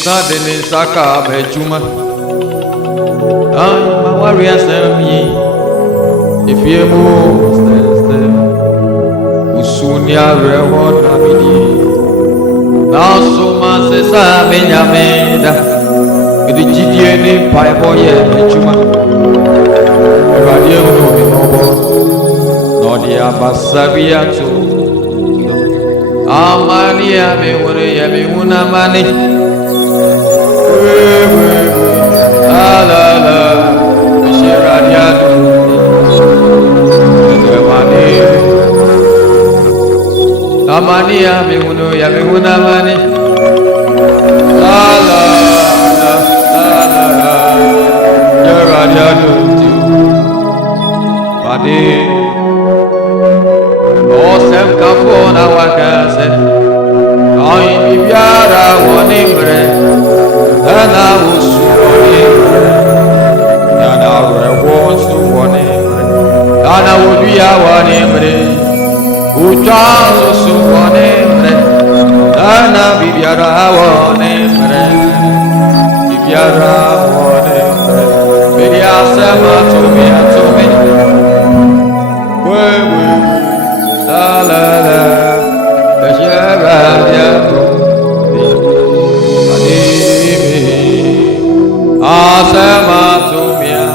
Sadene saka bechuma ay mawaria sami ifiemu steste usunya rewo nabidi nasuma sesa benyameda kidi jidiene paibo ye bechuma radio no binobo no dia basabia tu amania me wore ya me una mani la la la Mishiradia Amania Mihunu Yamihuna Mani la la la la la Yaradia Badi Osem Kafona Wakase Ai Bibiara Wanimbre Dana Usuri Dana Rewosu Wanimbre Dana Udia Wanimbre Uchasu Su Wanimbre Dana Bibiara Wanimbre Bibiara Wanimbre Bibiasema Tumi Atumi Wewe La la la Beshara Yato Asema tumia